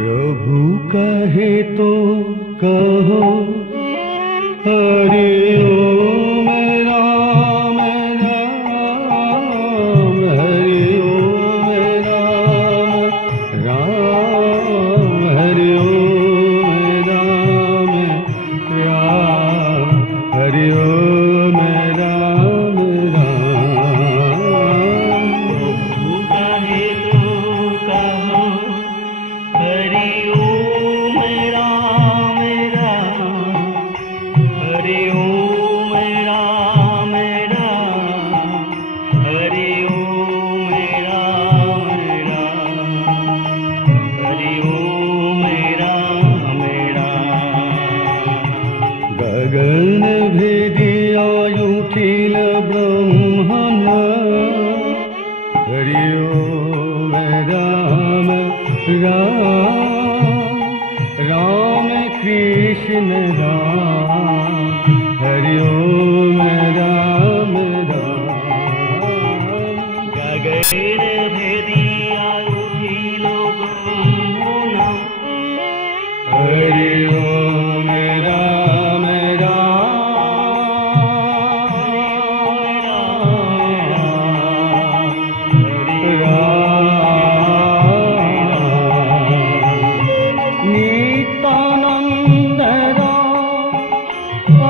प्रभु कहे तो कहो हरि ओम राम राम हरि ओम राम राम हरि ओम राम राम हरि ओम राम राम। प्रभु कहे तो कहो हरि ओम राम राम हरि ओम राम राम हरि ओम राम राम हरि ओम राम राम। गगन भेदिया उठिल ब्रह्मण हरि ओम राम राम राम कृष्ण राम हरि ओम राम राम। गगन भेदिया उठिल ब्रह्मण हरि ओम राम নিত্যানন্দ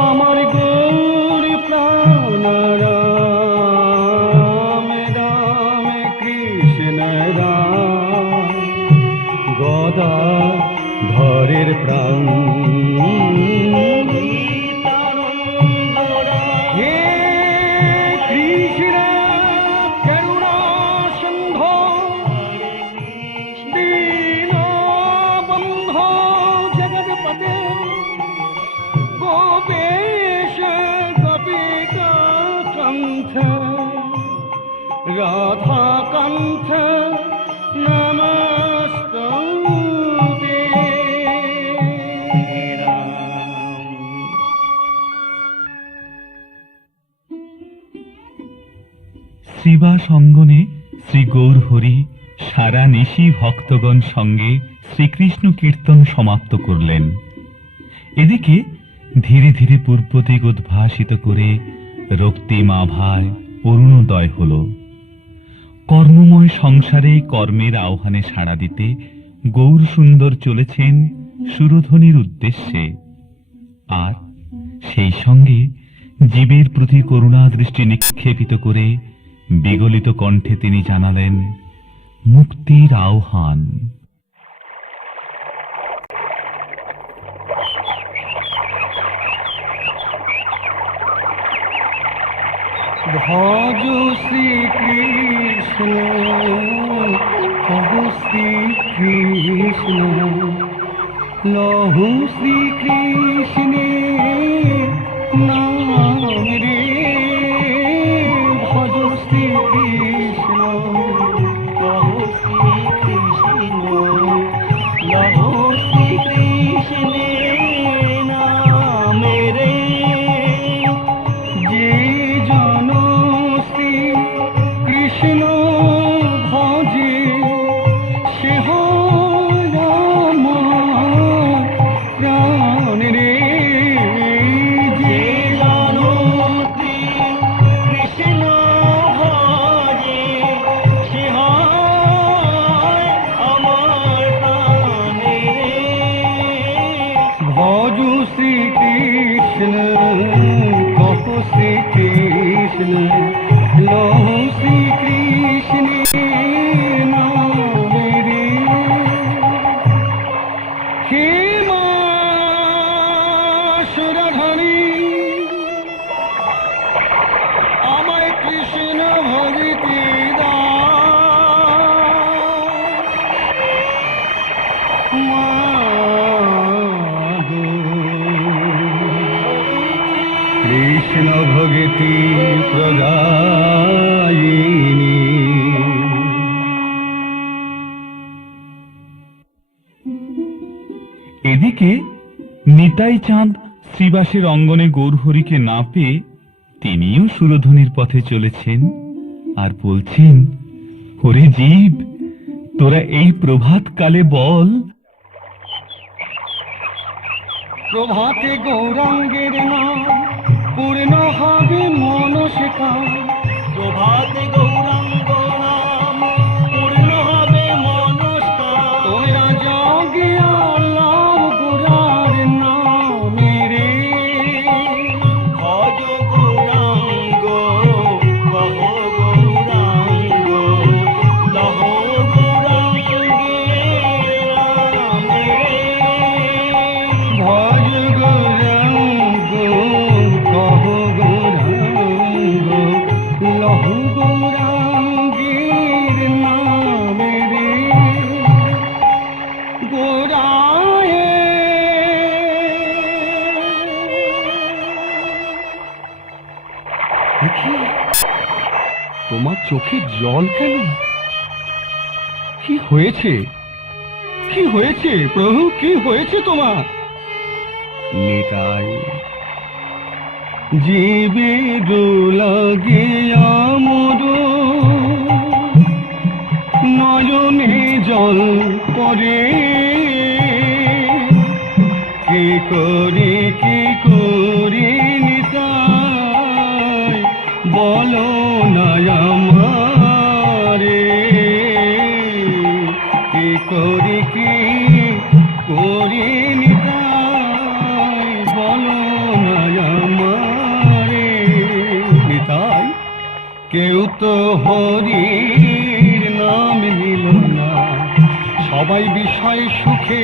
আমার গৌরী প্রাণ রাম রাম কৃষ্ণ রাম গদা ধরের প্রাণ হে কৃষ্ণ করুণা সিন্ধু দীনবন্ধু জগৎপতে গোপেশ গোপিকা কণ্ঠ রাধা কণ্ঠ নমস্তুতে। শ্রীবাস অঙ্গনে শ্রী গৌরহরি সারা নিশি ভক্তগণ সঙ্গে শ্রীকৃষ্ণ কীর্তন সমাপ্ত করলেন। এদিকে ধীরে ধীরে পূর্ব দিক উদ্ভাসিত করে রক্তিম আভায় অরুণোদয় হল। কর্মময় সংসারে কর্মের আহ্বানে সাড়া দিতে গৌর সুন্দর চলেছেন সুরধনির উদ্দেশ্যে, আর সেই সঙ্গে জীবের প্রতি করুণা দৃষ্টি নিক্ষেপিত করে বিগলিত কণ্ঠে তিনি জানালেন মুক্তির আহ্বান। ভজ শ্রীকৃষ্ণ কহ শ্রীকৃষ্ণ লহু শ্রীকৃষ্ণের নাম রে ভজ শ্রীকৃষ্ণ কহ শ্রীকৃষ্ণ লহো শ্রীকৃষ্ণের নাম রে। যে জন শ্রী কৃষ্ণ ভজে সে হয় আমার প্রাণ রে। যে জন কৃষ্ণ ভজে সে হয় আমার প্রাণ রে। ভজু শ্রীকৃষ্ণ কহ শ্রীকৃষ্ণ লহু শ্রীকৃষ্ণের নাম রে। হে মা সুরধনী আমায় কৃষ্ণ ভজিতে দাও মা গো। কৃষ্ণ ভগতি প্রদায়িনী এদিকে নিতাই চাঁদ শ্রীবাসের অঙ্গনে গৌরহরিকে না পেয়ে তিনিও সুরধনির পথে চলেছেন আর বলছেন, ওরে জীব, তোরা এই প্রভাত কালে বল প্রভাতে গৌরাঙ্গের নাম পূর্ণ হবে মনসে কাম। প্রভাতে গৌরাঙ্গ নাম পূর্ণ হবে মনস্কাম। তোমরা জগে আল্লাহর গোরার নামে রে। ভজ গৌরাঙ্গ কহ গৌরাঙ্গ লহ গৌরাঙ্গের নামে রে। ভজ গৌরাঙ্গ কহ গৌরাঙ্গ লহ গৌরাঙ্গের নামে রে। গোরায়ে দেখি তোমার চোখে জল কেন? কি হয়েছে? কি হয়েছে প্রভু? কি হয়েছে তোমার? নিতাই জীবের লাগে আমর নয়নে জল পড়ে। কি করি নিতাই বলো না আমারে। কি করি নিতাই বলো না আমারে। নিতাই কেউ তো হরির নাম নিল না, সবাই বিষয় সুখে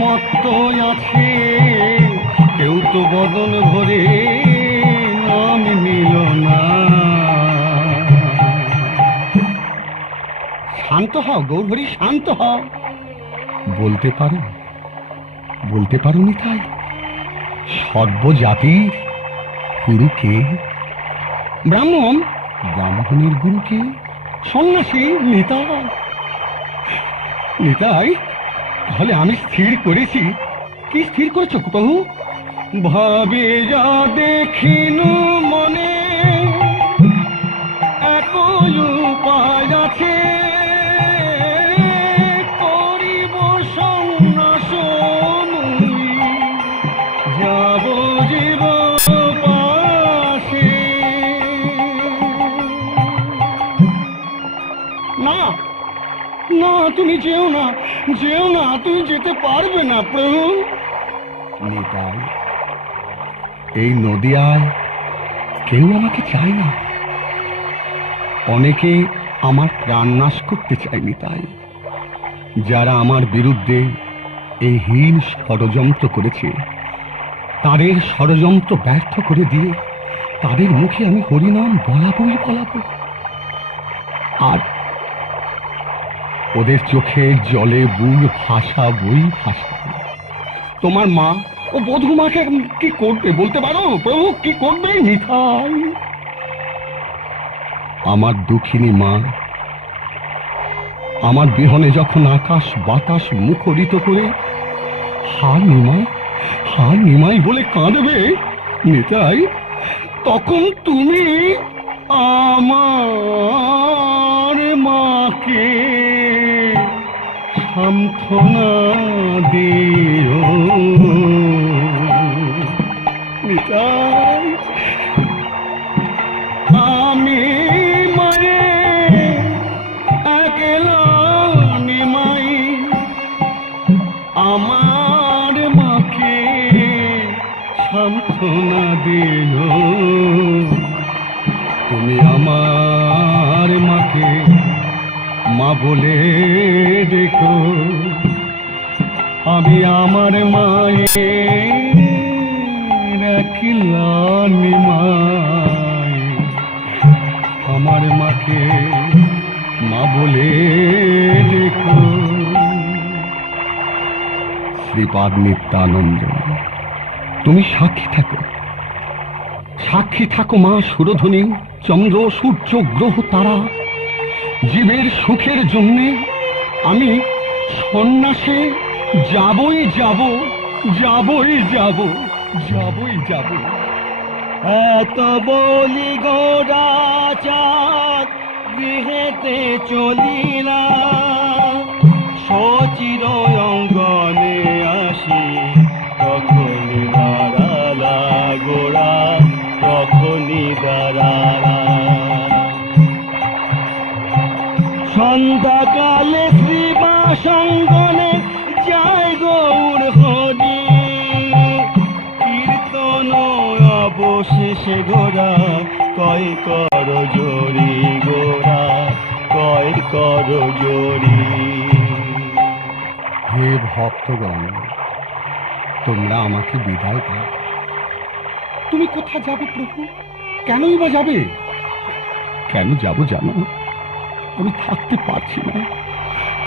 মত্ত আছে। কেউ তো বদন ভরে নাম নিল না। শান্ত হও গৌরহরি, শান্ত হও। বলতে পারো নিতাই সর্বজাতির গুরুকে? ব্রাহ্মণের গুরুকে? সন্ন্যাসী? নিতাই তাহলে আমি স্থির করেছি। কি স্থির করেছো প্রভু? ভাবে যা দেখিন মনে একই উপায় আছে। করিব সন্ন্যাস মুই, যাব জীব পাশে। না না, তুমি যেও না, তুমি যেতে পারবে না প্রভু। নিতাই এই নদিয়ায় কেউ আমাকে চায় না। অনেকে আমার প্রাণ নাশ করতে চায় নিতাই। যারা আমার বিরুদ্ধে এই হীন ষড়যন্ত্র করেছে, তাদের ষড়যন্ত্র ব্যর্থ করে দিয়ে তাদের মুখে আমি হরিনাম বলাবই। আর ওদের চোখের জলে বুক ভাসাবই। তোমার মা ও বধূ মাকে কি করবে বলতে পারো প্রভু? কি করবে নিতাই? আমার দুঃখিনী মা আমার বিহনে যখন আকাশ বাতাস মুখরিত করে হা নিমাই বলে কাঁদবে নিতাই, তখন তুমি আমার মাকে সান্ত্বনা দিও নিতাই। আমি মায়ে একলা নিমাই, আমার মাকে সান্ত্বনা দিও। তুমি আমার মাকে মা বলে দেখো। আমি আমার মায়ের একলা নিমাই, আমার মাকে মা বলে দেখো। শ্রীপাদ নিত্যানন্দ, তুমি সাক্ষী থাকো মা সুরধনী, চন্দ্র সূর্য গ্রহ তারা। জীবের সুখের জন্য আমি সন্ন্যাসে যাবই যাব। এত বলি গোরাচাঁদ গৃহেতে চলিলা, সচির অঙ্গনে আসি তখন সে গোরা কয় কর জোরি গোরা কয় কর জোরি। হে ভক্তগণ, তোমরা আমাকে বিদায় দাও। তুমি কোথা যাবে প্রভু? কেনই বা যাবে? কেন যাব জানো? আমি থাকতে পারছি না,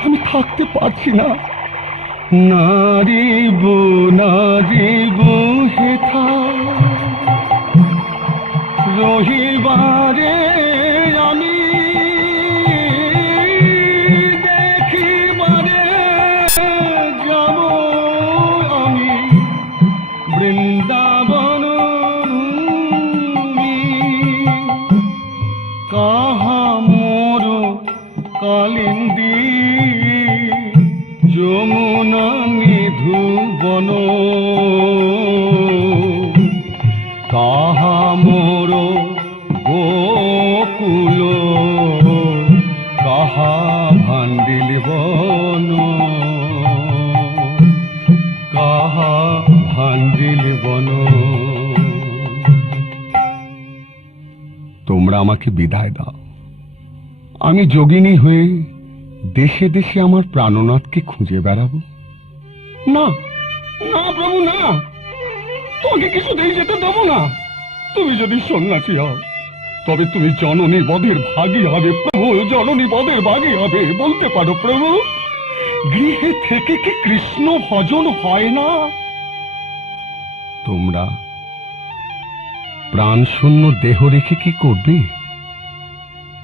আমি থাকতে পারছি না। নারিব নারিব হেথা রহিবারে আমি দেখিবারে যাব আমি বৃন্দাবন। কাহা মোর কালিন্দী যমুনা নিধুবন, কাহা মোর গোকুল, কাহা ভান্ডিল বন, কাহা ভান্ডিল বন। তোমরা আমাকে বিদায় দাও। আমি যোগিনী হয়ে দেশে দেশে আমার প্রাণনাথকে খুঁজে বেড়াবো। না না প্রভু, না, তোমাকে কিছুতেই যেতে দেবো না। তুমি যদি সন্ন্যাসী হও তবে তুমি জননী বধের ভাগী হবে প্রভু, জননী বধের ভাগী হবে। বলতে পারো প্রভু, গৃহে থেকে কি কৃষ্ণ ভজন হয় না? তোমরা প্রাণ শূন্য দেহ রেখে কি করবে?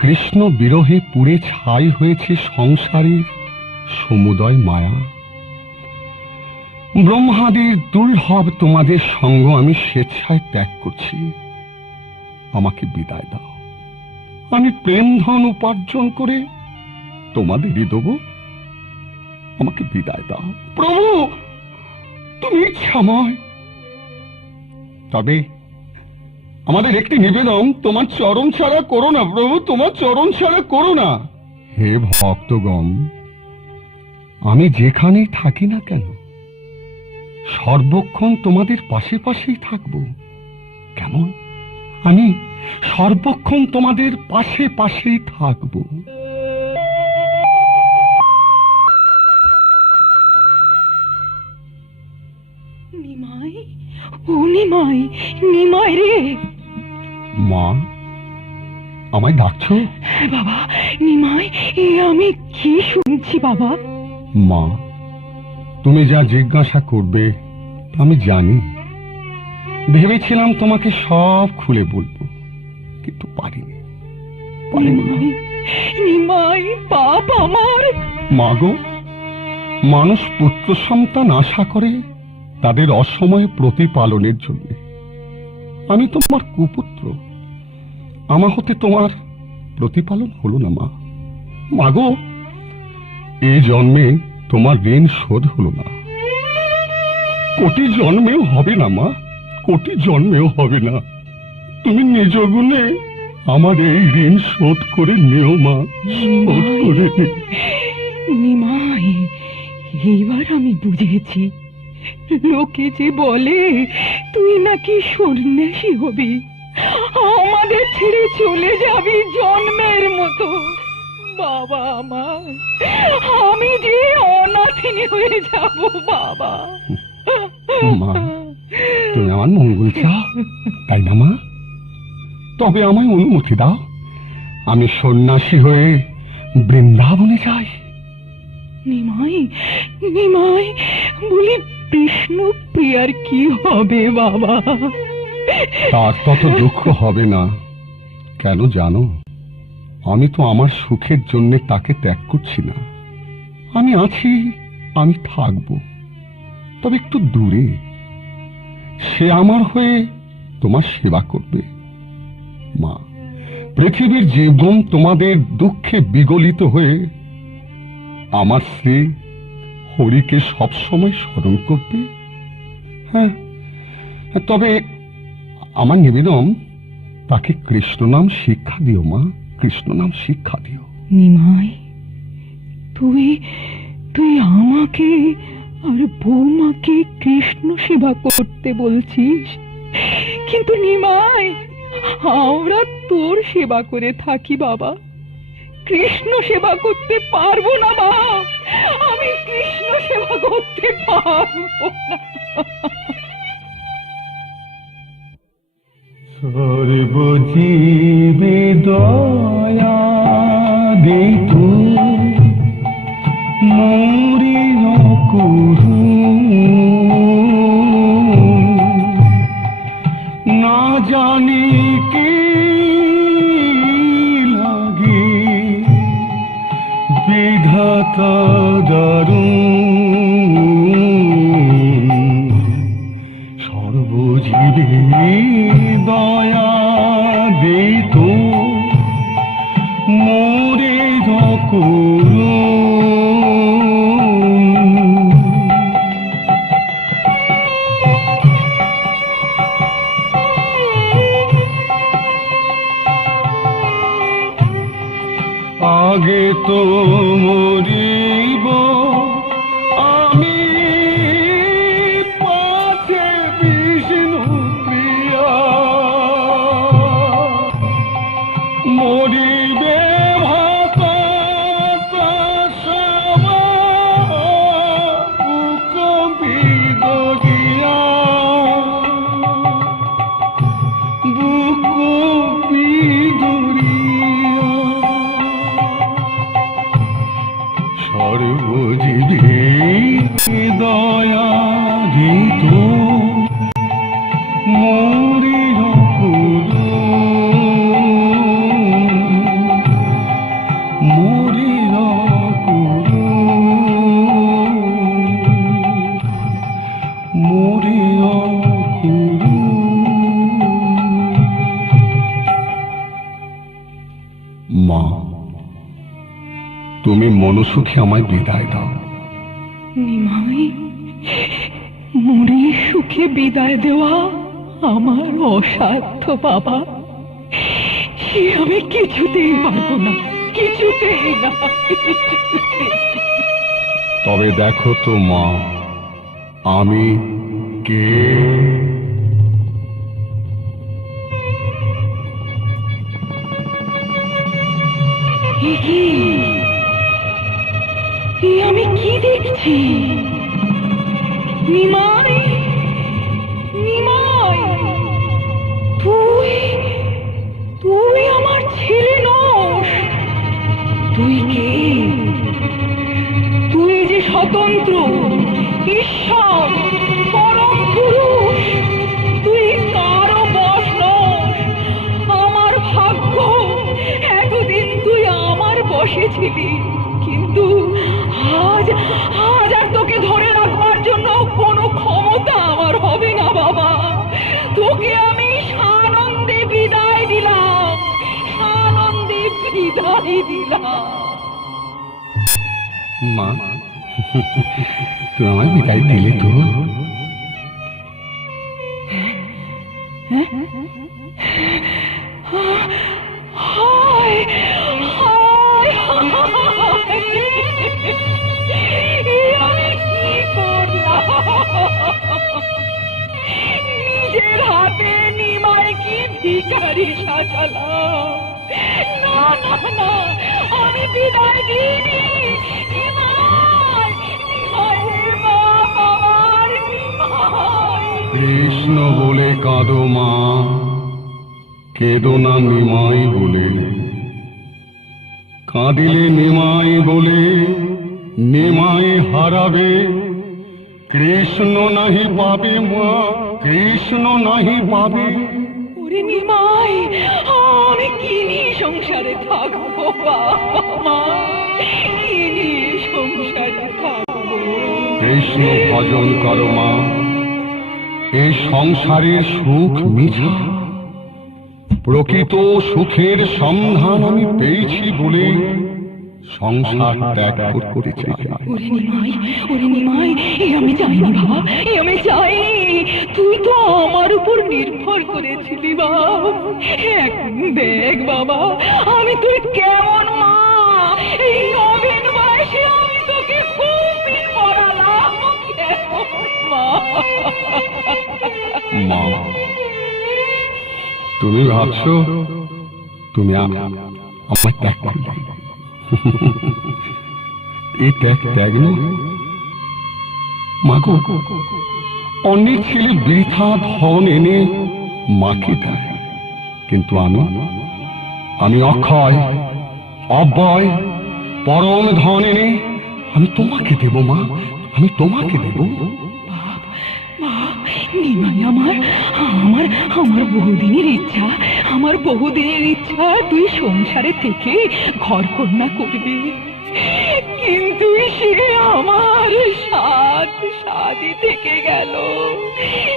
কৃষ্ণ বিরহে পুড়ে ছাই হয়েছে সংসারের সমুদয় মায়া। ব্রহ্মাদির দুর্লভ তোমাদের সঙ্গ আমি স্বেচ্ছায় ত্যাগ করছি। আমাকে বিদায় দাও। আমি প্রেম ধন উপার্জন করে তোমাদেরই দেব। আমাকে বিদায় দাও প্রভু, তুমি ইচ্ছাময়। তবে আমাদের একটি নিবেদন, তোমার চরণ ছাড়া করো না প্রভু, তোমার চরণ ছাড়া করো না। হে ভক্তগণ, আমি যেখানেই থাকি না কেন সর্বক্ষণ তোমাদের পাশে পাশেই থাকবো। কেমন? আমি সর্বক্ষণ তোমাদের পাশে পাশেই থাকবো। নিমাই, ও নিমাই, নিমাই রে। মা, আমায় ডাকছো? হ্যাঁ বাবা, নিমাই, এ আমি কি শুনছি বাবা? মা, তুমি যা জিজ্ঞাসা করবে আমি জানি। ভেবেছিলাম তোমাকে সব খুলে বলবো, কিন্তু পারিনি। নিমাই, নিমাই, বাপ আমার। মা গো, মানুষ পুত্র সন্তান আশা করে তাদের অসময়ে প্রতিপালনের জন্য। আমি তোমার কুপুত্র, আমা হতে তোমার প্রতিপালন হলো না মা। মা গো, এই জন্মে তোমার ঋণ শোধ হলো না, কোটি জন্মেও হবে না মা, কোটি জন্মেও হবে না। তুমি নিজ গুণে আমার এই ঋণ শোধ করে নিও মা, শোধ করে নিও। নিমাই, এইবার আমি বুঝেছি। লোকে যে বলে তুই নাকি সন্ন্যাসী হবি, আমাদের ছেড়ে চলে যাবি জন্মের মতো। বাবা আমার, আমি যে অনাথিনী হয়ে যাব বাবা। মা, তুমি আমার মঙ্গল চাও তাই না মা? তবে আমায় অনুমতি দাও, আমি সন্ন্যাসী হয়ে বৃন্দাবনে যাই। নিমাই, নিমাই, বলি কৃষ্ণ প্রিয়ার কি হবে বাবা? তার তত দুঃখ হবে না। কেন জানো? আমি তো আমার সুখের জন্য তাকে ত্যাগ করছি না। আমি আছি, আমি থাকব, তবে একটু দূরে। সে আমার হয়ে তোমার সেবা করবে। মা, পৃথিবীর জীবন তোমাদের দুঃখে বিগলিত হয়ে আমার শ্রী হরিকে সবসময় স্মরণ করবে। হ্যাঁ, তবে আমার নিবেদন, তাকে কৃষ্ণ নাম শিক্ষা দিও মা, কৃষ্ণ নাম শিক্ষা দিও। নিমাই, তুই তুই আমাকে আর বৌমাকে কৃষ্ণ সেবা করতে বলছিস? কিন্তু নিমাই, আমরা তোর সেবা করে থাকি বাবা, কৃষ্ণ সেবা করতে পারবো না বাপ, আমি কৃষ্ণ সেবা করতে পারবো না। সর্বজীবে দয়া দিতু মোরে করু না জানি কি লাগে বিধাতা দারুণ সর্বজীবে দয়া দিত মোরে করুণ আগে তো মরিব আমি পাছে বিষ্ণু প্রিয়া মরিবে ভাতা বিদরিয়া বুক বিদরিয়া সর্বজীবে দয়া দিত মোরে করুণ মোরে করুণ মোরে করুণ। মা, তুমি মনসুখে আমায় বিদায় দাও। নিমাই, মরে সুখে বিদায় দেওয়া আমার অসাধ্য বাবা, সে আমি কিছুতেই পারবো না, কিছুতেই না। তবে দেখো তো মা, আমি কে? এ কি? এ আমি কি দেখছি? নিমাই, নিমাই, তুই তুই আমার ছেলে নস। তুই কে? তুই যে স্বতন্ত্র ঈশ্বর, পরম পুরুষ, তুই কারো বশ নস। আমার ভাগ্য, এতদিন তুই আমার বশে ছিলি, কিন্তু আজ আজ আর তোকে ধরে রাখবার জন্য কোনো ক্ষমতা আমার হবে না বাবা। তোকে আমি সানন্দে বিদায় দিলাম, সানন্দে বিদায় দিলাম। মা, তুমি আমায় বিদায় দিলে তো? হায় হায় হায়, এ আমি কি করলাম? নিজের হাতে নিমাই কি ভিখারি সাজালাম? না না না, আমি বিদায় দিইনি। নিমাই, নিমাইয়ের বাপ আমার, নিমাই। কৃষ্ণ বলে কাঁদো মা, কেঁদো না নিমাই বলে। কাঁদিলে নিমাই বলে নিমাই হারাবে, কৃষ্ণ নাহি পাবে মা, কৃষ্ণ নাহি পাবে। ওরে নিমাই, আমি কি নিয়ে সংসারে থাকবো বাবা? কি নিয়ে সংসারে থাকবো? কৃষ্ণ ভজন করো মা, এই সংসারের সুখ মিছা। প্রকৃত সুখের সন্ধান আমি পেয়েছি বলে সংসার ত্যাগ করতে চাই। ওরে নিমাই, ওরে নিমাই, এ আমি চাইনি বাবা, এ আমি চাইনি। তুই তো আমার উপর নির্ভর করেছিলি বাবা। এখন দেখ বাবা, আমি তুই কেমন মা। এই নবীন বয়সে আমি তোকে খুবই পড়ালাম, কেমন মা। মা, তুমি ভাবছো তুমি আমার ত্যাগ করলে? এই ত্যাগ নয় মাগো, অনেক ছেলে বৃথা ধন এনে মাকে দেয়, কিন্তু আমি অক্ষয় অব্যয় পরম ধন এনে আমি তোমাকে দেব মা, আমি তোমাকে দেব। নিমাই, আমার আমার আমার বহুদিনের ইচ্ছা, আমার বহুদিনের ইচ্ছা তুই সংসারে থেকে ঘর কন্যা করবি, কিন্তু সে আমার সাদই থেকে গেল।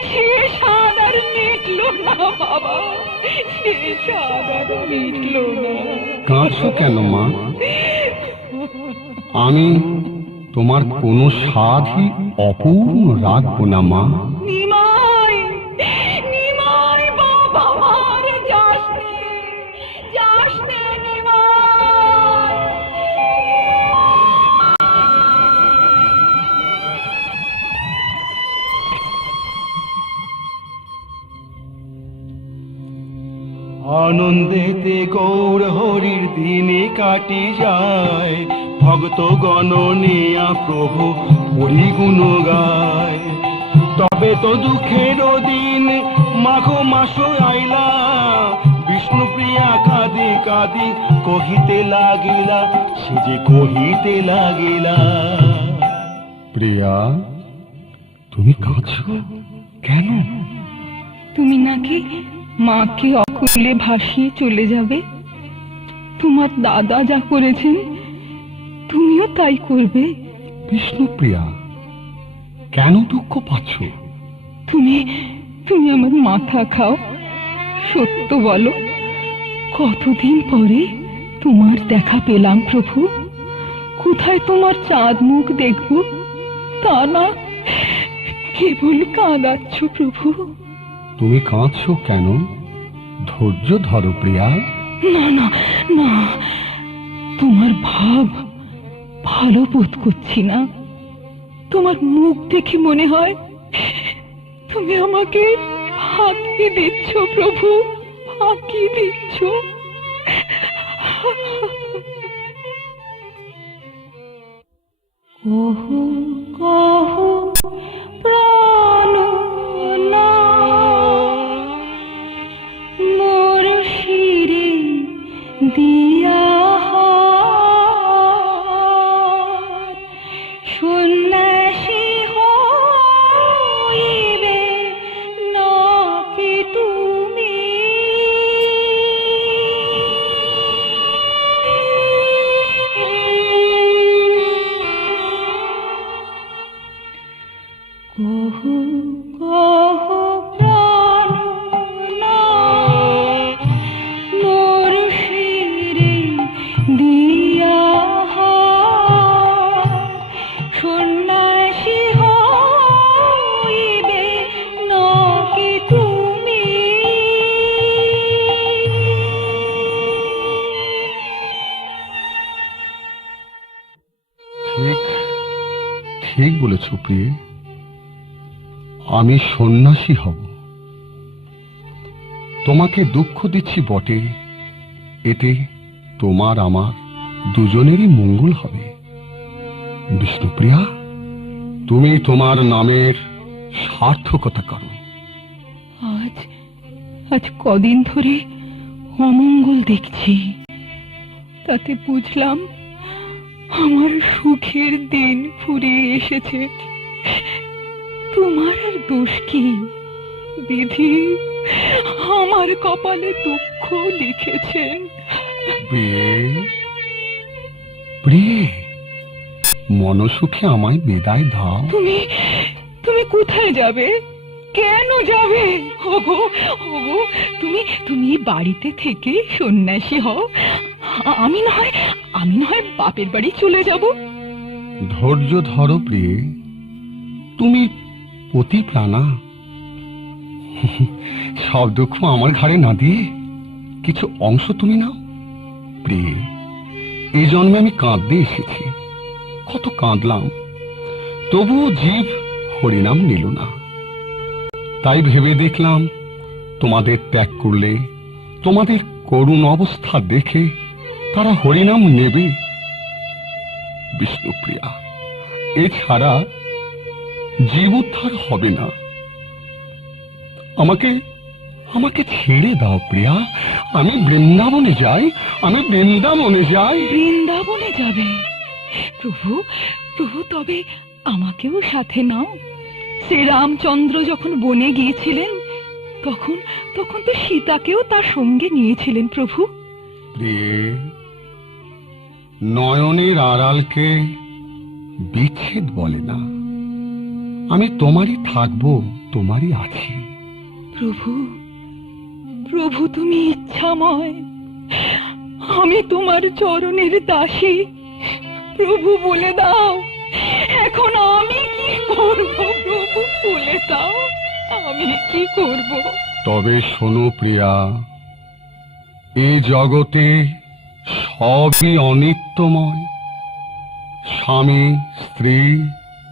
সে স্বাদ আর মিটল না বাবা, সে স্বাদ আর মিটল না। কাঁদছো কেন মা? আমি তোমার কোনো স্বাদই অপূর্ণ রাখবো না মা। নিমাই, নিমাই বাবা আমার, যাস নে নিমাই। আনন্দেতে গৌর হরির দিনে কাটি যায়, ভক্ত গণ নিয়া প্রভু হরি গুণ গায়। তবে তো দুঃখের দিন মাঘ মাস আইলা, বিষ্ণুপ্রিয়া কাঁদি কাঁদি কহিতে লাগিলা, সে যে কহিতে লাগিলা। প্রিয়া, তুমি কাঁদছো কেন? তুমি নাকি মাকে অকুলে ভাসিয়ে চলে যাবে। তোমার দাদা যা করেছেন তুমিও তাই করবে। বিষ্ণুপ্রিয়া, কেন দুঃখ পাচ্ছ? তুমি তুমি আমার মাথা খাও, সত্য বলো, কতদিন পরে তোমার দেখা পেলাম প্রভু। কোথায় তোমার চাঁদ মুখ দেখব, তা না কেবল কাঁদাচ্ছ প্রভু। তুমি কাঁদছো কেন? ধৈর্য ধরো প্রিয়া। না না না, তোমার ভাব ভালো বোধ করছি না। তোমার মুখ দেখে মনে হয় তুমি আমাকে ফাঁকি দিচ্ছ প্রভু, ফাঁকি দিচ্ছ। কহো কহো প্রাণ না, মোর শিরে দিয়া হাত, সন্ন্যাসী হইবে নাকি তুমি। কহো কহো প্রাণ না, মোর শিরে দিয়া হাত, সন্ন্যাসী হইবে নাকি তুমি। ঠিক ঠিক বলেছ প্রিয়ে, আমি সন্ন্যাসী হব। তোমাকে দুঃখ দিচ্ছি বটে, এতে তোমার আমার দুজনেরই মঙ্গল হবে। বিষ্ণুপ্রিয়া, তুমি তোমার নামের সার্থকতা করো। আজ কদিন ধরে অমঙ্গল দেখছি, তাতে বুঝলাম আমার সুখের দিন ফুরিয়ে এসেছে। তোমার আর দোষ কি? বিধি আমার কপালে দুঃখ লিখেছেন। প্রিয়ে, প্রিয়ে, মনসুখে আমায় বিদায় দাও। তুমি তুমি কোথায় যাবে? কেন যাবে? ওগো ওগো, তুমি তুমি বাড়িতে থেকে সন্ন্যাসী হও, আমি না হয় বাপের বাড়ি চলে যাব। ধৈর্য ধরো প্রিয়ে, তুমি পতি প্রাণা। সব দুঃখ আমার ঘাড়ে না দিয়ে কিছু অংশ তুমি নাও। প্রিয়ে, এই জন্মে আমি কাঁদতে এসেছি, কত কাঁদলাম, তবুও জীব হরিনাম নিল না। তাই ভেবে দেখলাম তোমাদের ত্যাগ করলে তোমাদের করুণ অবস্থা দেখে তারা হরিনাম নেবে। বিষ্ণুপ্রিয়া, এছাড়া জীব উদ্ধার হবে না। আমাকে আমাকে ছেড়ে দাও প্রিয়া, আমি বৃন্দাবনে যাই, আমি বৃন্দাবনে যাই। বৃন্দাবনে যাবে? প্রভু, প্রভু, তবে আমাকেও সাথে নাও। শ্রীরামচন্দ্র যখন বনে গিয়েছিলেন তখন তখন তো সীতাকেও তার সঙ্গে নিয়েছিলেন প্রভু। প্রিয়ে, নয়নের আড়ালকে বিচ্ছেদ বলে না। আমি তোমারই থাকবো, তোমারই আছি। প্রভু, প্রভু, তুমি ইচ্ছাময়, আমি তোমার চরণের দাসী। প্রভু, বলে দাও এখন আমি কি করব? প্রভু, বলে দাও আমি কি করব? তবে শোনো প্রিয়া, এ জগতে সবই অনিত্যময়। স্বামী, স্ত্রী,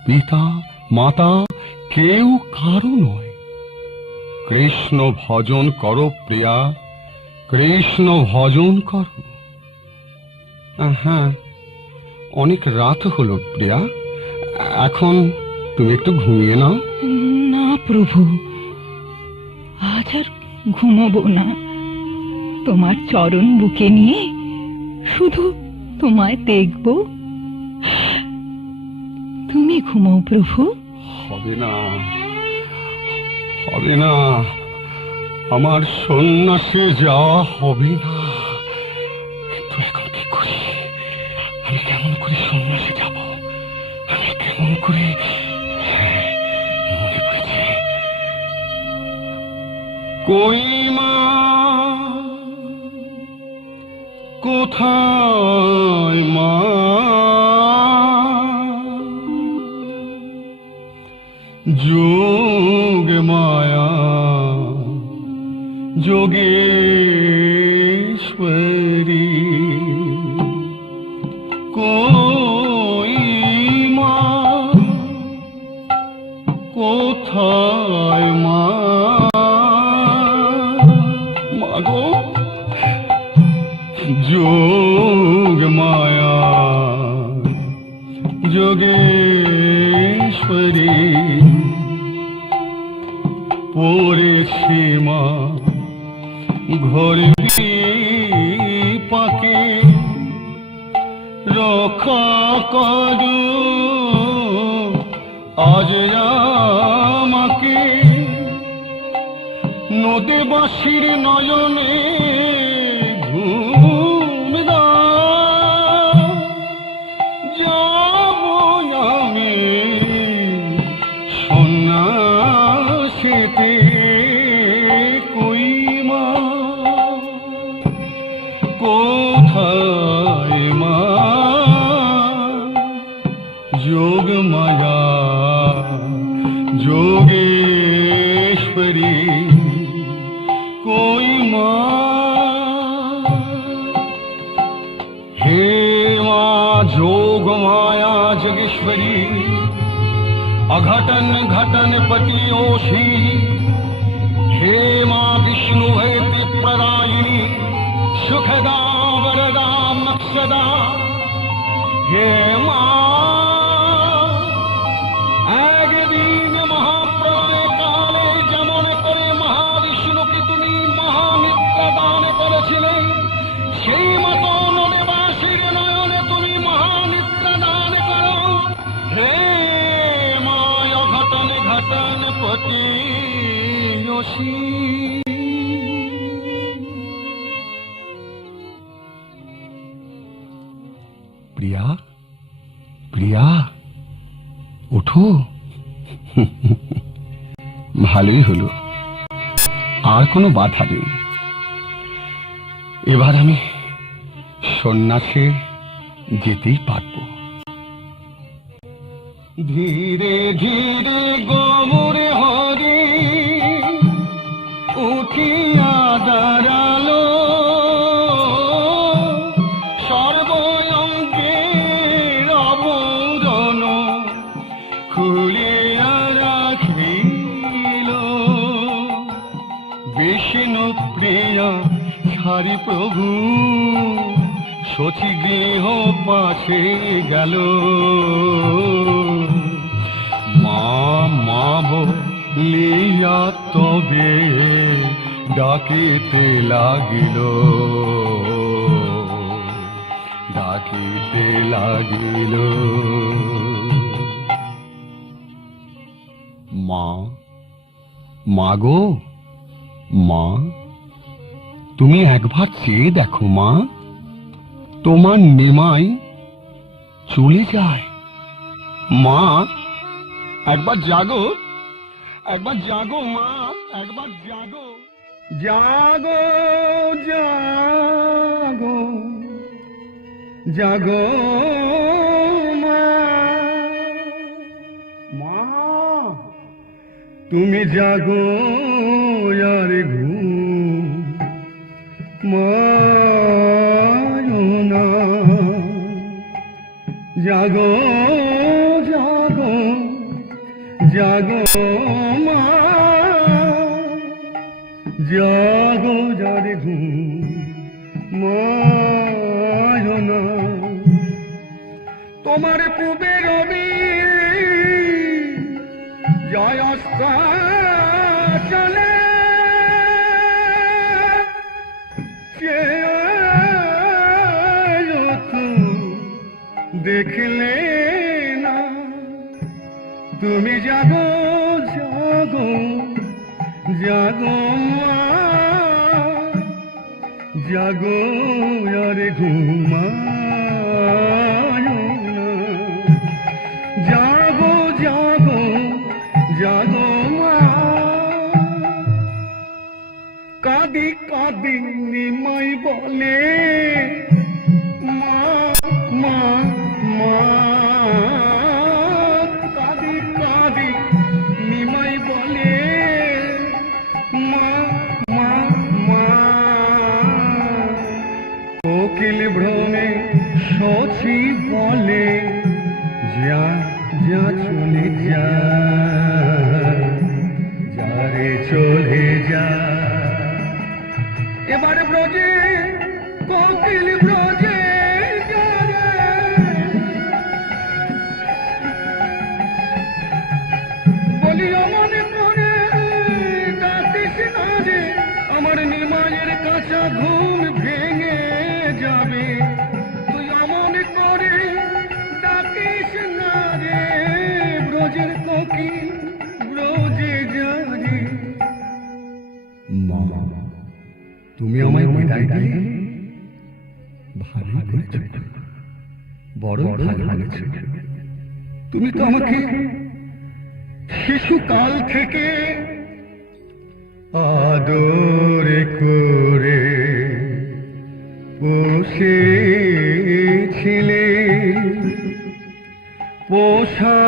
পিতা, মাতা কেউ কারো নয়। কৃষ্ণ ভজন করো প্রিয়া, কৃষ্ণ ভজন করো। হ্যাঁ, অনেক রাত হলো প্রিয়া, এখন তুমি একটু ঘুমিয়ে নাও। না প্রভু, আজ আর ঘুমোবো না। তোমার চরণ বুকে নিয়ে শুধু তোমায় দেখব। তুমি ঘুমো প্রভু। হবে না, হবে না, আমার সন্ন্যাসে যাওয়া হবে না। কিন্তু এখন কি করি? আমি কেমন করে সন্ন্যাসে যাব? আমি কেমন করে? মনে পড়েছে, কই মা, কোথায় মা? যোগ মায়া যোগেশ্বরী, কই মা, কোথায় মা? মাগো, যোগ মায়া যোগেশ্বরী, পড়েছি মা ঘরে পাকে, রক্ষা করো আজ আমাকে। নদে বাসির নয়নে ঘুম দাও, যাব আমি সন্ন্যাসীতে। কই মা, কোথায় মা? যোগ মায়া যোগেশ্বরী, কই মা? হে মা যোগ মায়া যোগেশ্বরী, अघटन घटन पतियोषी, हे मां विष्णु हेति प्रदायिनी, सुखदा वरदा मत्सदा। हे मां, একদিন মহাপ্রলয় কালে যেমন করে মহাবিষ্ণুকে তুমি মহানিদ্রা দান করেছিলে, সেই মতো নদেবাসীর নয়নে তুমি মহানিদ্রা দান করো। হে ঘটন পতিয়সী। প্রিয়া, প্রিয়া, ওঠো। ভালোই হলো, আর কোনো বাধা নেই। এবার আমি সন্ন্যাসে যেতেই পারবো। ধীরে ধীরে গোবরে হরি উঠিয়া দাঁড়ালো, সর্বঙ্গের আবরণ খুলিয়া রাখিল। আসেন প্রিয়া সারি প্রভু, শচী গৃহ পাশে গেল। মা মা বলিয়া তবে ডাকিতে লাগিল, ডাকিতে লাগিল। মা, মা গো মা, তুমি একবার চেয়ে দেখো মা, তোমার নিমাই চলে যায়। মা একবার জাগো, একবার জাগো মা, একবার জাগো, জাগো জাগো জাগো মা। মা তুমি জাগো আর ঘুম মায়ো না, জাগো জাগো জাগো মা, জাগো যারে ঘুম মায়ো না। তোমার পূবে রবি জয় অস্তা চলে, দেখলে না তুমি জাগো জাগো জাগো মা, জাগো আরে ঘুমায়ো না, জাগো জাগো জাগো মা। কাঁদি কাঁদি নিমাই বলে মা মা মা, কাঁদি কাঁদি নিমাই বলে মা মা মা। কোকিল ভ্রমে শচী বলে যা যা চলে যা, যারে চলে যা। এবার ব্রজে কোকিল ব্রজে বলি অমন করে ডাকিস না রে, আমার নিমাইয়ের কাঁচা ঘুম ভেঙে যাবে। তুই অমন করে ডাকিস না রে, ব্রজের কোকিল ব্রজে যা রে। মা তুমি আমায় বিদায় দিলে, ভালো করেছ, বড় ভালো করেছ। তুমি তো আমাকে শিশুকাল থেকে আদর করে পোষেছিলে, পোষা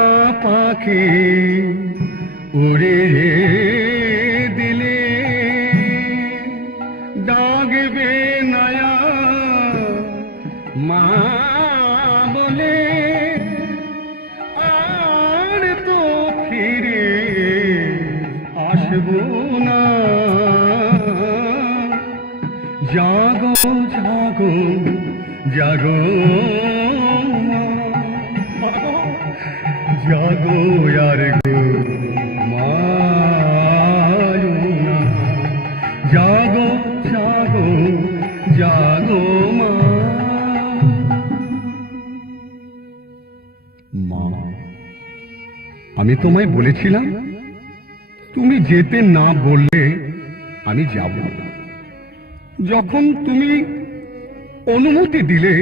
পাখি উড়ে দিলে, ডাকবে নয়া মা বলে, আর তো ফিরে আসবো না। জাগো জাগো জাগো মা, জাগো আর গো মায়ো না, জাগো জাগো জাগো মা। মা আমি তোমায় বলেছিলাম, তুমি যেতে না বললে আমি যাব না। যখন তুমি অনুমতি দিলে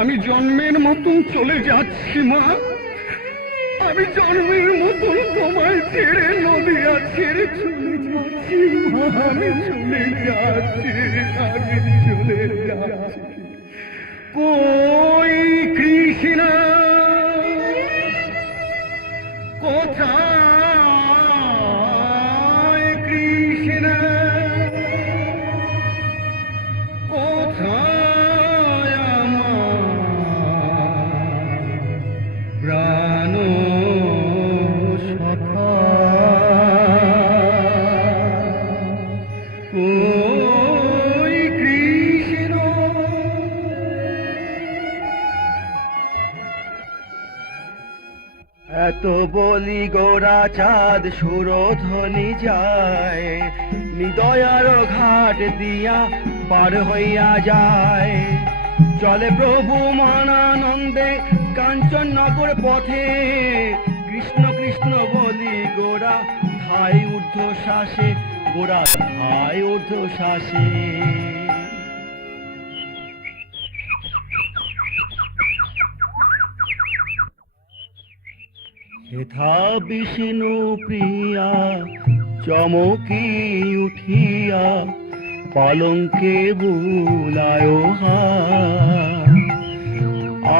আমি জন্মের মতন চলে যাচ্ছি মা, আমি জন্মের মতন তোমায় ছেড়ে নদিয়া ছেড়ে চলে যাচ্ছি মা, আমি চলে যাচ্ছি, আমি চলে যাচ্ছি। কই কৃষ্ণ কোথায় কৃষ্ণ, কোথায় আমার প্রাণ সখা, এত বলি গোরা চাঁদ সুরধ্বনি যায়, নিদয়ার ঘাট দিয়া পার হইয়া যায়। চলে প্রভু মানানন্দে কাঞ্চননগর পথে, কৃষ্ণ কৃষ্ণ বলি গোরা ধাই ঊর্ধ্ব শ্বাসে, গোরা ধাই ঊর্ধ্ব শ্বাসে। হেথা বিষ্ণু প্রিয়া চমকি উঠিয়া, পালঙ্কে বুলায়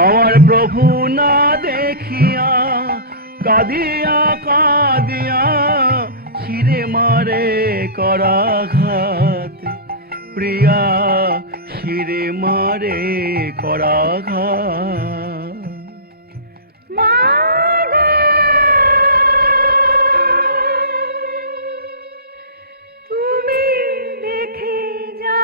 আমার প্রভু না দেখিয়া, কাঁদিয়া কাঁদিয়া শিরে মারে করাঘাত, প্রিয়া শিরে মারে করাঘাত। তুমি দেখে যা,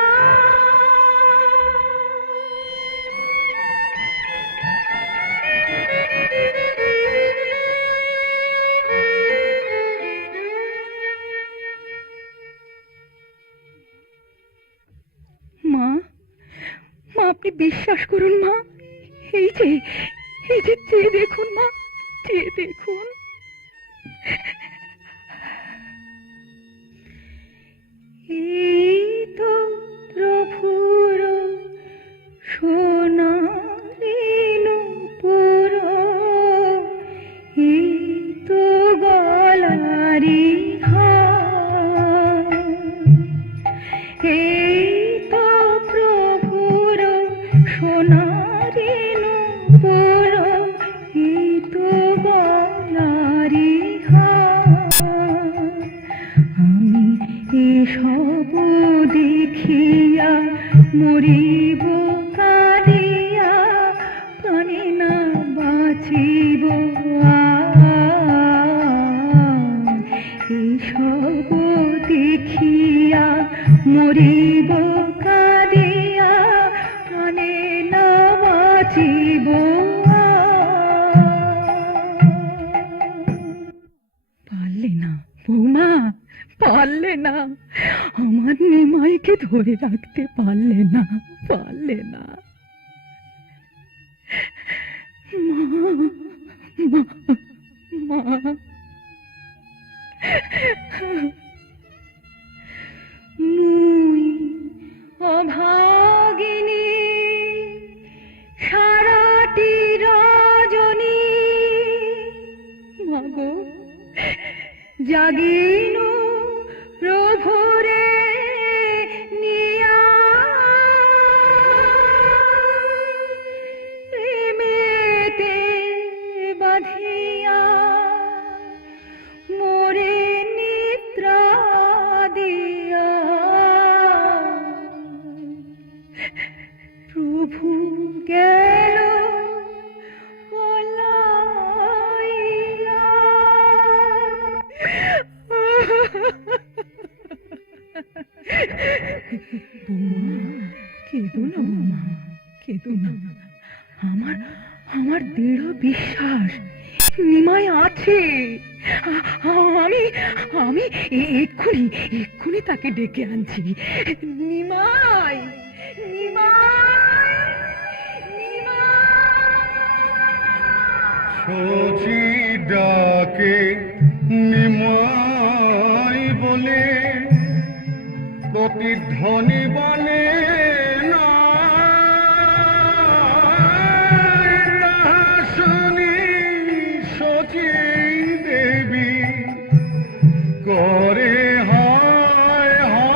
মা, মা আপনি বিশ্বাস করুন মা, এই যে চেয়ে দেখুন মা, চেয়ে দেখুন। এই তো প্রভুর সোনারি নূপুর, এই তো গলারি হার, এই তো প্রভুর সোনারি নূপুর, এই তো গলারি হার। আমি এসব দেখিয়া মরিব কাঁদিয়া, প্রাণে না বাঁচিব আর। এসব দেখিয়া মরিব কাঁদিয়া, প্রাণে না বাঁচিব আর। পারলে না বৌমা, পারলে না, আমার নিমাইকে ধরে রাখতে পারলে না, পারলে না। মা, মা, মা, মুই অভাগিনী সারাটি রজনী, মাগো জাগিনু প্রভুরে নিয়া, প্রেমেতে বাঁধিয়া মোরে নিদ্রা দিয়া। প্রভু গেল পলাইয়া। কেঁদো না বৌমা, কেঁদো না। আমার দৃঢ় বিশ্বাস নিমাই আছে। আমি আমি এক্ষুনি তাকে ডেকে আনছি। নিমাই, নিমাই, নিমাই। সচি ডাকে নিমাই বলে, প্রতিধ্বনি বলে না, তাহা শুনি সচি দেবী করে হায় হায়।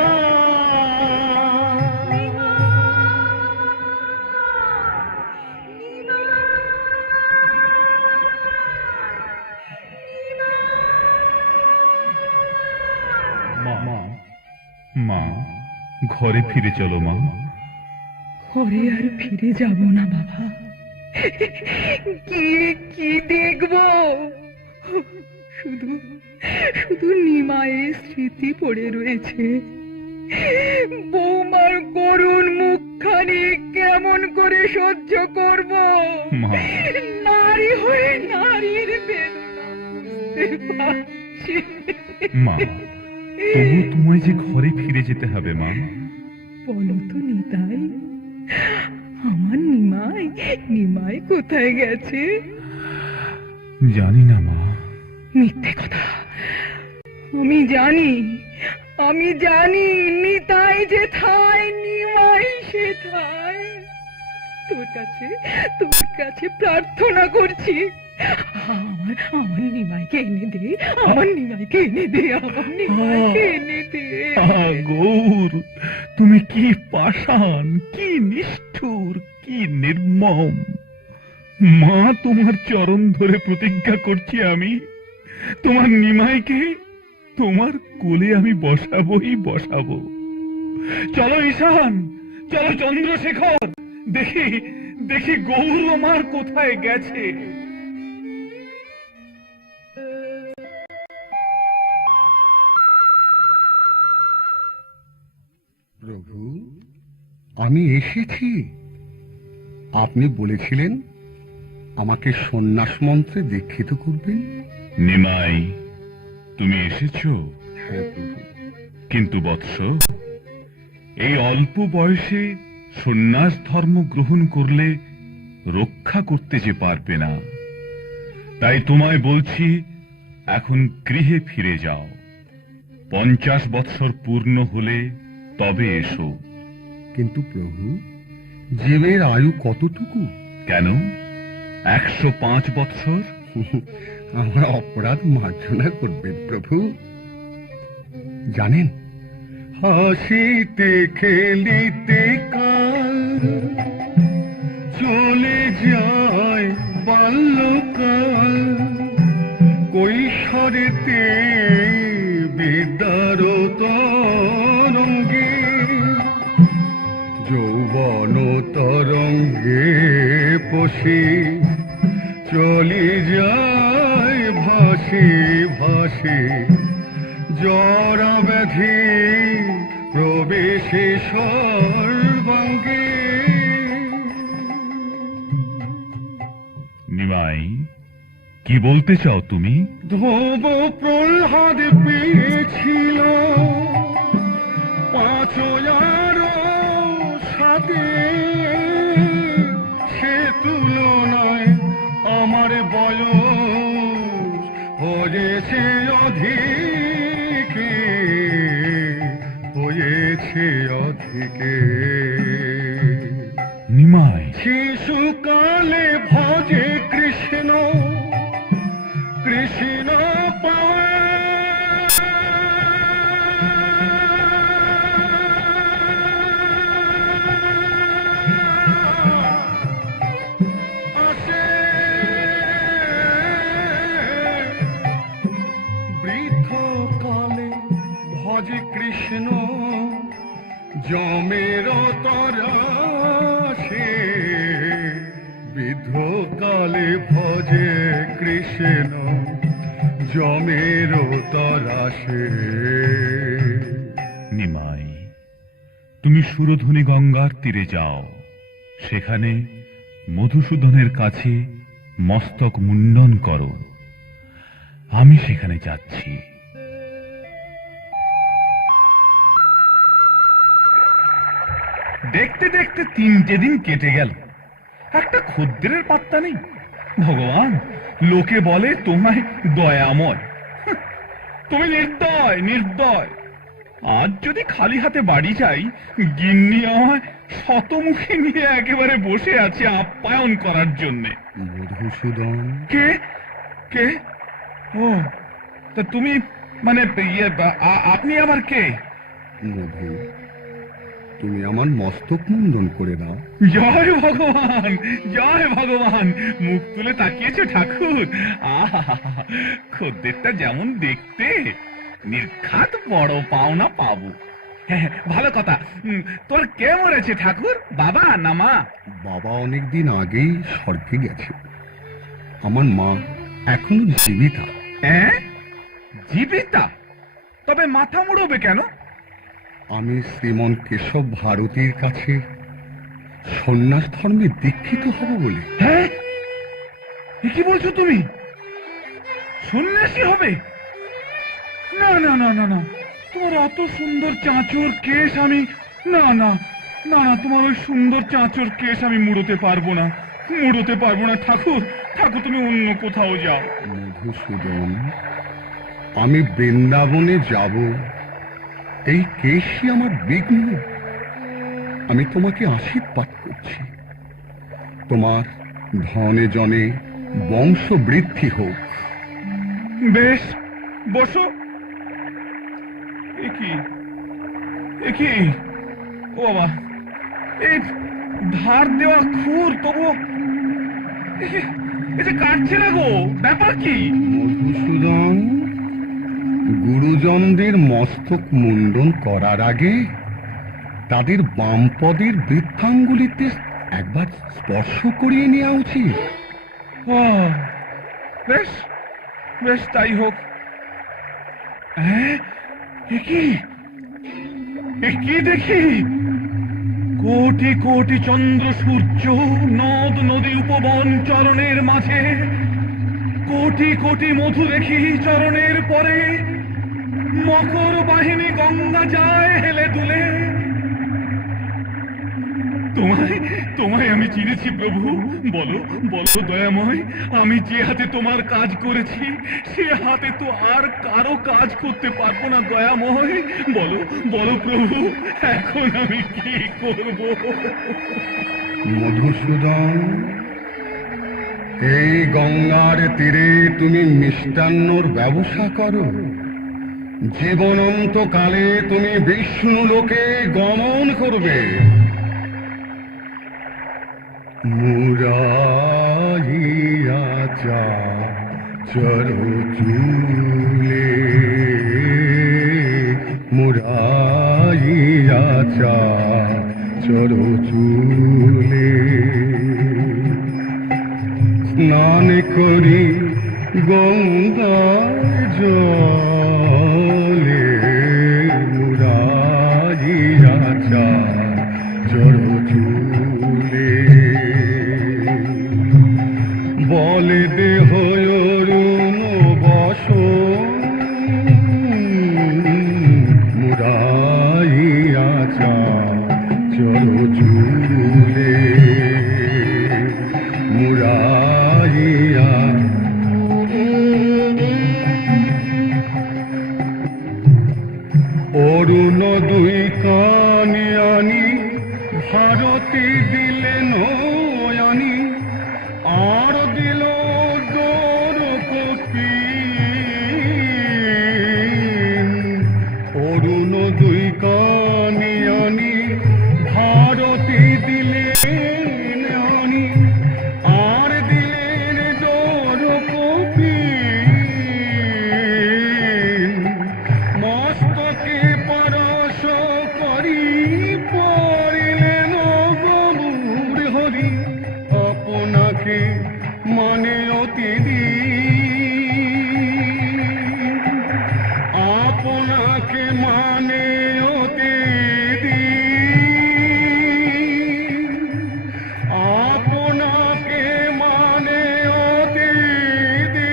মা, মা, ঘরে ফিরে চলো মা। ঘরে আর ফিরে যাব না বাবা, কি দেখব? শুধু নিমায়ের স্মৃতি পড়ে রয়েছে। বৌমার করুণ মুখখানি কেমন করে সহ্য করব? মা, নারী হয়ে নারীর বেদনা বুঝতে পারছি। মা, তবু তোমায় যে ঘরে ফিরে যেতে হবে মা। বলো তো নিতাই, আমার নিমাই, নিমাই কোথায় গেছে? জানি না মা। মিথ্যে কথা, আমি জানি, আমি জানি নিতাই যেথায় নিমাই সেথায়। তোর কাছে প্রার্থনা করছি, আমার নিমাইকে এনে দে, আমার নিমাইকে এনে দে, আমার নিমাইকে এনে দে। গৌর, তুমি কি পাষাণ, কি নিষ্ঠুর, কি নির্মম! মা, তোমার চরণ ধরে প্রতিজ্ঞা করছি, আমি তোমার নিমাইকে তোমার কোলে আমি বসাবোই বসাবো। চলো ঈশান, চলো চন্দ্রশেখর, দেখি দেখি গৌর আমার কোথায় গেছে। প্রভু, আমি এসেছি। আপনি বলেছিলেন আমাকে সন্ন্যাস মন্ত্রে দীক্ষিত করবেন। নিমাই, তুমি এসেছো? হ্যাঁ প্রভু। কিন্তু বৎস, এই অল্প বয়সে সন্ন্যাস ধর্ম গ্রহণ করলে রক্ষা করতে যে পারবে না, তাই তোমায় বলছি এখন গৃহে ফিরে যাও। 50 বৎসর পূর্ণ হলে তবে এসো। কিন্তু প্রভু, জীবের আয়ু কতটুকু? কেন 105 বৎসর? আমার অপরাধ মার্জনা করবেন প্রভু। জানেন, হাসিতে খেলিতে কাল চলে যায় বাল্যকাল, কৈশোরেতে বিদ্যার তরঙ্গে, যৌবন তরঙ্গে পশে চলে যায় ভাসে ভাসে, জরা ব্যাধি প্রবেশে সর্বাঙ্গে। নিমাই, কি বলতে চাও তুমি? ধ্রুব প্রহ্লাদ পেয়েছিল 5 সাথে, সে তুলনায় আমার বয়স হয়েছে অধিকে, হয়েছে অধিকে। নিমাই, শিশুকালে ভজে কৃষ্ণ, কৃষ্ণ আসে, বৃদ্ধ কালে ভজে কৃষ্ণ, যমের তরাসে, বৃদ্ধ কালে ভজে কৃষ্ণ, যমের তরাসে। নিমাই, তুমি সুরধনী গঙ্গার তীরে যাও, সেখানে মধুসূদনের কাছে মস্তক মুন্ডন করো। আমি সেখানে যাচ্ছি। দেখতে দেখতে 3টে দিন কেটে গেল, একটা খদ্দেরের পাত্তা নেই। ভগবান, লোকে বলে তোমায় দয়াময়, তুমি নির্দয় নির্দয়। আজ যদি খালি হাতে বাড়ি যাই, গিন্নি আমায় শতমুখী নিয়ে একেবারে বসে আছে আপ্যায়ন করার জন্যে। মধুসূদন? কে কে? ও, তা তুমি মানে আপনি আবার কে? মধু, তুমি আমার মস্তক মুন্ডন করে দাও। জয় ভগবান, জয় ভগবান! মুখ তুলে তাকিয়েছো ঠাকুর? আহা, খদ্দেরটা যেমন দেখতে, নির্ঘাত বড় পাওনা পাবো। হ্যাঁ, ভালো কথা। তোর কে মরেছে ঠাকুর, বাবা না মা? বাবা অনেকদিন আগেই স্বর্গে গেছে, আমার মা এখনো জীবিতা। হ্যাঁ, জীবিতা? তবে মাথা মুড়োবে কেন? আমি শ্রীমন কেশব ভারতীর কাছে সন্ন্যাস ধর্মে দীক্ষিত হব বলে। হ্যাঁ, কি বলছো তুমি? সন্ন্যাসী হবে? না না না না না, তোমার অত সুন্দর চাঁচর কেশ আমি, না না না না, তোমার ওই সুন্দর চাঁচর কেশ আমি মুড়োতে পারবো না, মুড়োতে পারবো না। ঠাকুর, ঠাকুর, তুমি অন্য কোথাও যাও। মধুসূদন, আমি বৃন্দাবনে যাব, এই কেশই আমার বিঘ্ন। আমি তোমাকে আশীর্বাদ করছি, তোমার ধনে জনে বংশ বৃদ্ধি হোক। বেশ, বসো। একি একি, ও বাবা, এই ধার দেওয়া খুর তবু এই যে কাটছে না গো, ব্যাপার কি? মধুসূদন, গুরুজনদের মস্তক মুন্ডন করার আগে তাদের বামপদের বৃদ্ধাঙ্গুলিতে একবার স্পর্শ করিয়ে নেওয়া উচিত। ও, বেশ বেশ, তাই হোক। হ্যাঁ, কি দেখি? কোটি কোটি চন্দ্র সূর্য, নদ নদী উপবন চরণের মাঝে, কোটি কোটি মধু দেখি চরণের পরে, মকর বাহিনী গঙ্গা যায় হেলে দুলে। তোমায় তোমায় আমি চিনেছি প্রভু। বলো বলো দয়াময়, আমি যে হাতে তোমার কাজ করেছি সে হাতে তো আর কারো কাজ করতে পারবো না দয়াময়। বলো বলো প্রভু, এখন আমি কি করব? মধুসূদন, এই গঙ্গার তীরে তুমি মিষ্টান্নর ব্যবসা করো। জীবনন্তকালে তুমি বিষ্ণু লোকে গমন করবে। মুরাইয়া চা চরো চুলে, মুরাইয়া চা চরো চুলে, স্নান করি গঙ্গার জলে, মুরাইয়া চা চরো চুলে, বলে দেহ অরুণ বস, মুরাইয়া চা চরো চুলে, মুরাইয়া। অরুণ দুই কানি আনি ভারতী দিলেন নয়ানি, আর দিল দ্রৌপদী। অরুণ দুই কানি আনি ভারতী দিলেন আনি, আর দিলেন দ্রৌপদী। মস্তকে পরশ করি পড়িলেন গৌর হরি, আপনাকে মানে অতিদিন, আপনাকে মানে অতিদিন, আপনাকে মানে অতিদিন।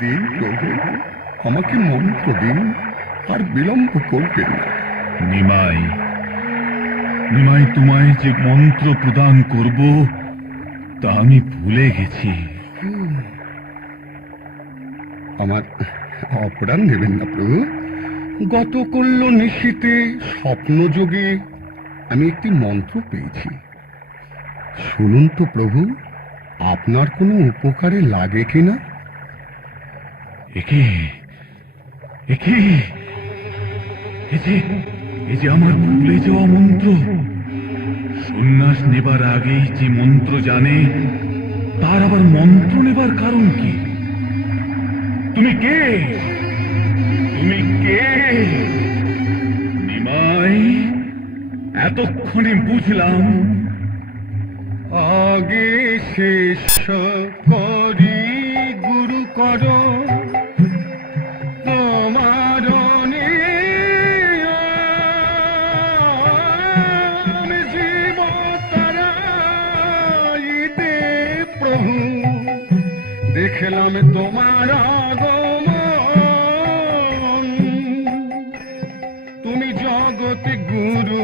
দিন প্রভু, আমাকে মন্ত্র দিন, আর বিলম্ব করবেন না। নিমাই, নিমাই, তোমায় যে মন্ত্র প্রদান করব তা আমি ভুলে গেছি। আমার অপরাধ নেবেন না প্রভু। গত করল নিশীতে স্বপ্নযোগে আমি একটি মন্ত্র পেয়েছি। শুনুন তো প্রভু, আপনার কোনো উপকারে লাগে কিনা। একে একে এই যে আমার ভুলে যাওয়া মন্ত্র। সন্ন্যাস নেবার আগেই যে মন্ত্র জানে তার আবার মন্ত্র নেবার কারণ কি? তুমি কে? তুমি কে? নিমাই, এতক্ষণে বুঝলাম। আগে শেষ করি গুরু কর তোমার পেলাম তোমার আগমন, তুমি জগতে গুরু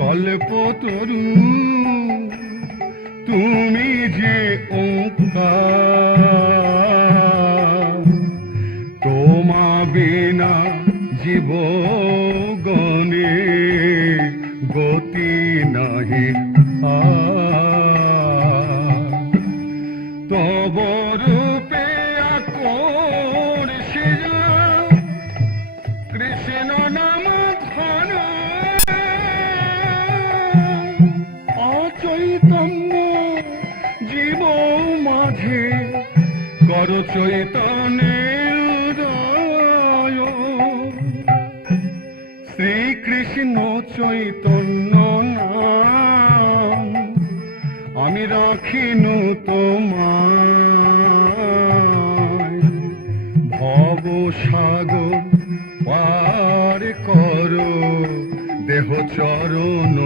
কল্পতরু, তুমি যে ওঙ্কার, তোমা বিনা জীবগণে গতি নাহি তব রূপে আকর্ষে কৃষ্ণ নাম ধন, অচৈতন্য জীব মাঝে কর চৈতন্যের উদয়। শ্রীকৃষ্ণ চৈতন্য নাম আমি রাখিনু তোমায়, ভব সাগর পার করো দেহ চরণ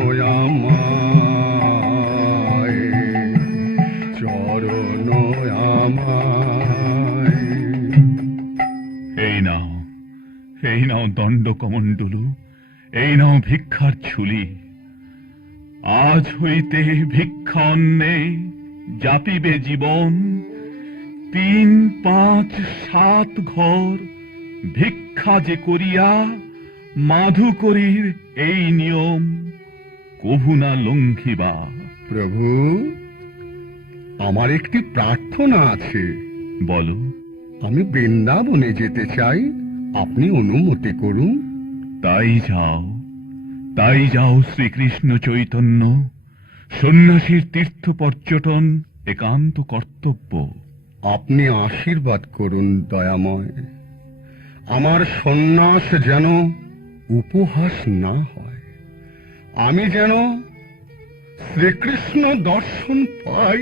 আমায়, চরণ আমায়। এই নাও দণ্ড কমণ্ডলু, এই নাও ভিক্ষার ঝুলি। আজ হইতে ভিক্ষা অন্নে জাপিবে জীবন, 3, 5, 7 ঘর ভিক্ষা যে করিয়া মাধুকরীর এই নিয়ম কভু না লঙ্ঘিবা। প্রভু, আমার একটি প্রার্থনা আছে। বলো। আমি বৃন্দাবনে যেতে চাই, আপনি অনুমতি করুন। তাই যাও শ্রীকৃষ্ণ চৈতন্য। সন্ন্যাসীর তীর্থ পর্যটন একান্ত কর্তব্য। আপনি আশীর্বাদ করুন দয়াময়, আমার সন্ন্যাস যেন উপহাস না হয়, আমি যেন শ্রীকৃষ্ণ দর্শন পাই,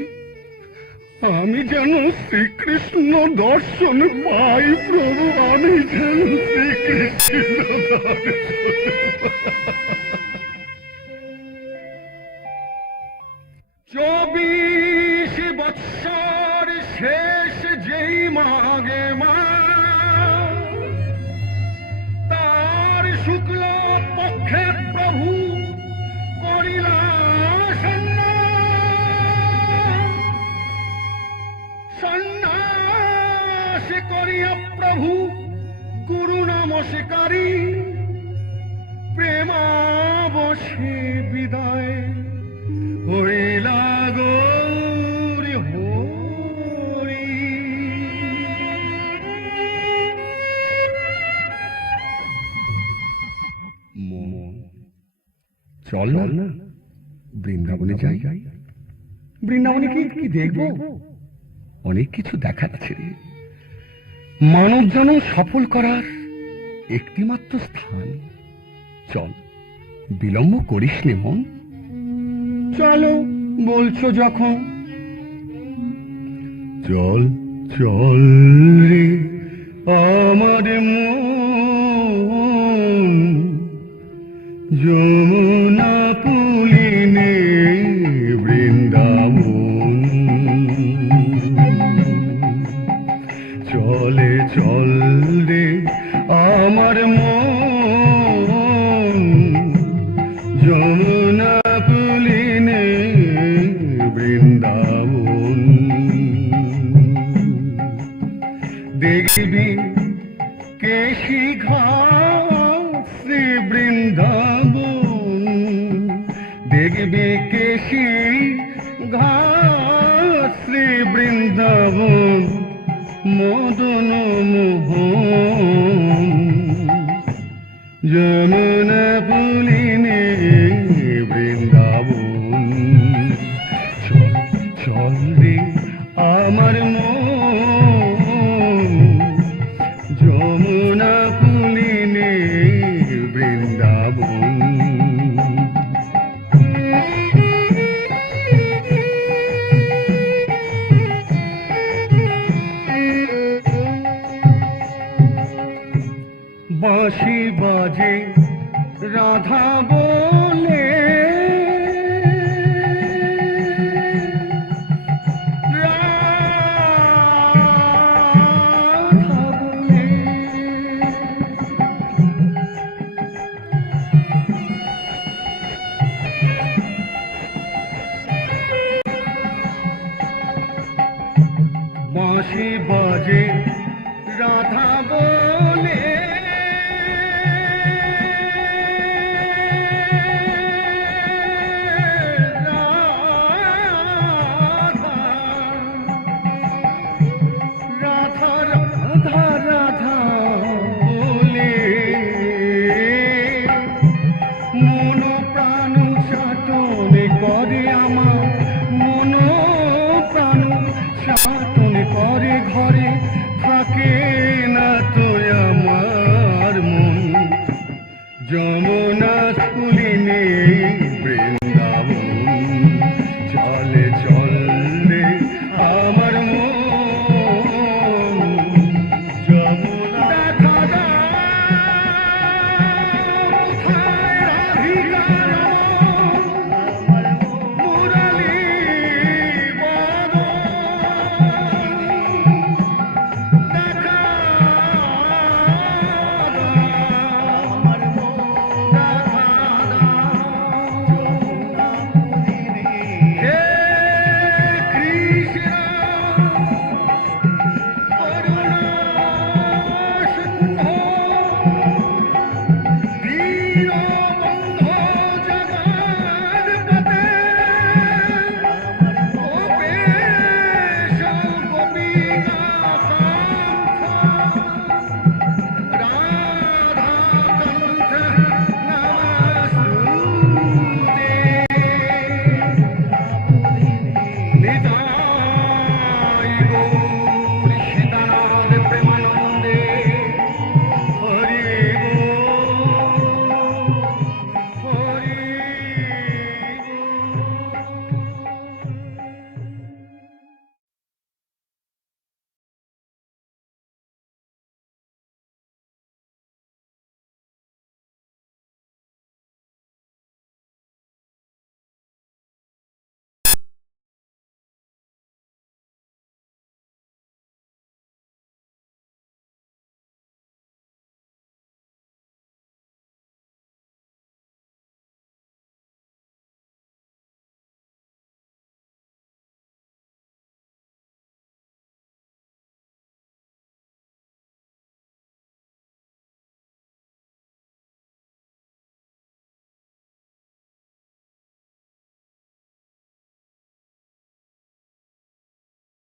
আমি যেন শ্রীকৃষ্ণ দর্শন পাই। প্রভু, আমি যেন শ্রীকৃষ্ণ চব্বিশ বৎসর শেষ যেই মাগে মা, তার শুক্ল পক্ষে প্রভু করিলা সন্ন্যাস করিয়া প্রভু গুরু নমস্কারী, প্রেমাবশে বিদায় হইলা গৌরী হরি। চল না বৃন্দাবনে যাই। বৃন্দাবনে কি দেখবো? অনেক কিছু দেখার আছে। মানব জন্ম সফল করার একটি মাত্র স্থান। চল, বিলম্ব করিস নে মন। চলো বলছো যখন। চল চল রে আমার মন, যমুনা পুলিনে বৃন্দাবন। চলে চল রে আমার মন, যমুনা পুলিনে বৃন্দাবন। দেখবি কেশি ঘাট শ্রী বৃন্দাবন, দেখবি কেশি ঘাট শ্রী বৃন্দাবন। মদন মোহন যমুনা পুলিনে বৃন্দাবন। চল চল রে আমার মন, যমুনা পুলিনে বৃন্দাবন। বাঁশি বাজে রাধা বলে, বাঁশি বাজে রাধা বলে, রাধা রাধা রাধা বলে, মন প্রাণ চাটনে করে আমার, মন প্রাণ চাটনে করে ঘরে থাকে